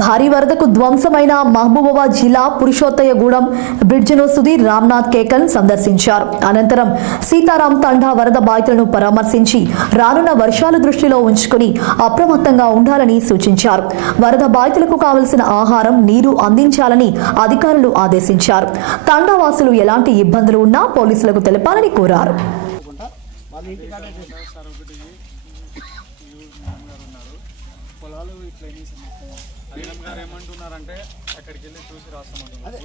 భారీ వరదకు ధ్వంసమైన మహబూబాబాద్ జిల్లా పురుషోత్తయగూడెం బ్రిడ్జిను సుధీర్ రామ్నాథ్ కేకన్ సందర్శించారు. అనంతరం సీతారాం తండా వరద బాధితులను పరామర్శించి రానున్న వర్షాలు దృష్టిలో ఉంచుకుని అప్రమత్తంగా ఉండాలని సూచించారు. వరద బాధితులకు కావలసిన ఆహారం, నీరు అందించాలని అధికారులు ఆదేశించారు. తండావాసులు ఎలాంటి ఇబ్బందులు ఉన్నా పోలీసులకు తెలపాలని కోరారు. పొలాలు ఇట్లా అనిలం గారు ఏమంటున్నారంటే అక్కడికి వెళ్ళి చూసి రాస్తామంటున్నారు.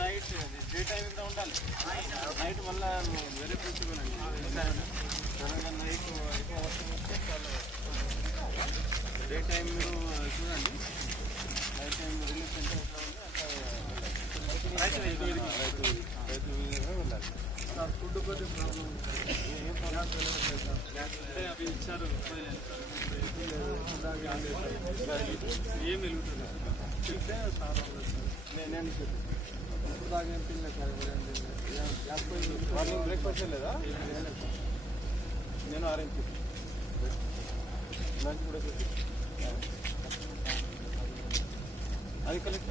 నైట్ డే టైం ఇంత ఉండాలి. నైట్ వల్ల వేరే పూర్తిగా నైట్ ఎక్కువ వర్షం వస్తే డే టైం మీరు చూడండి. Night time relief centre food కొద్ది ప్రాబ్లం అవి ఇచ్చారు. ఏం వెలుగుతుంది చెప్తే సార్ నేను ఇప్పుడు దాకా ఏం తినలేదు సార్. మార్నింగ్ బ్రేక్ఫాస్ట్ లేదా? నేను అరేంజ్ లంచ్ కూడా అది కలెక్ట్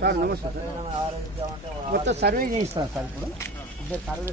సార్ నమస్తే. మొత్తం సర్వే చేయిస్తాను సార్. ఇప్పుడు సర్వే